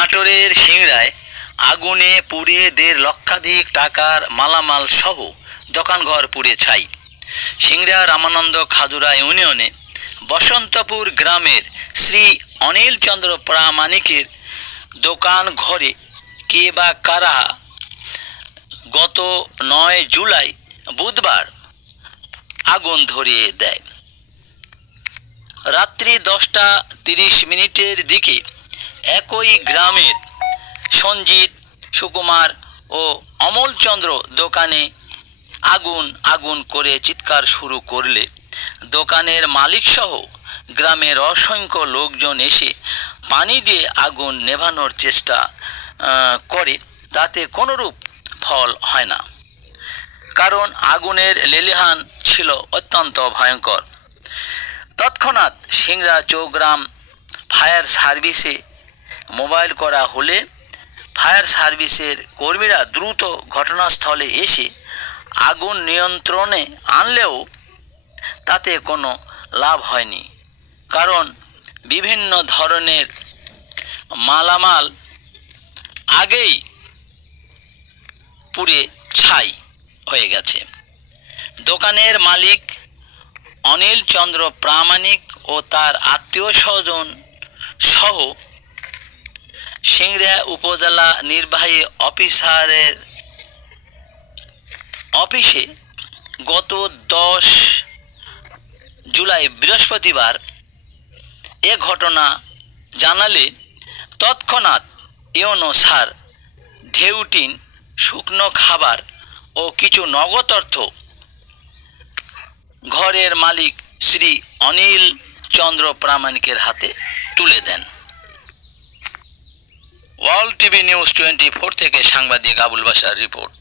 নাটোরের সিংড়ায় আগুনে পুড়ে 1.5 লক্ষাধিক টাকার মালামাল সহ দোকানঘর পুড়ে ছাই। সিংড়া রামানন্দ খাজুরা ইউনিয়নে বসন্তপুর গ্রামের শ্রী অনিল চন্দ্র প্রামাণিকের দোকান ঘরে কে বা কারা গত 9 জুলাই বুধবার আগুন ধরিয়ে দেয়। রাত্রি 10:30 দিকে একই গ্রামের সঞ্জিত, সুকুমার ও অমলচন্দ্র দোকানে আগুন আগুন করে চিৎকার শুরু করলে দোকানের মালিকসহ গ্রামের অসংখ্য লোকজন এসে পানি দিয়ে আগুন নেভানোর চেষ্টা করে, তাতে কোনোরূপ ফল হয় না, কারণ আগুনের লেলিহান ছিল অত্যন্ত ভয়ঙ্কর। তৎক্ষণাৎ সিংড়া চৌগ্রাম ফায়ার সার্ভিসে মোবাইল করা হলে ফায়ার সার্ভিসের কর্মীরা দ্রুত ঘটনাস্থলে এসে আগুন নিয়ন্ত্রণে আনলেও তাতে কোনো লাভ হয়নি, কারণ বিভিন্ন ধরনের মালামাল আগেই পুড়ে ছাই হয়ে গেছে। দোকানের মালিক অনিল চন্দ্র প্রামাণিক ও তার আত্মীয় স্বজন সহ সিংড়া উপজেলা নির্বাহী অফিসারের অফিসে গত 10 জুলাই বৃহস্পতিবার এ ঘটনা জানালে তৎক্ষণাৎ ইউনো সার, ঢেউটিন, শুকনো খাবার ও কিছু নগদ অর্থ ঘরের মালিক শ্রী অনিল চন্দ্র প্রামাণিকের হাতে তুলে দেন। ওয়ার্ল্ড টিভি নিউজ 24 থেকে সাংবাদিক আবুল বাশার রিপোর্ট।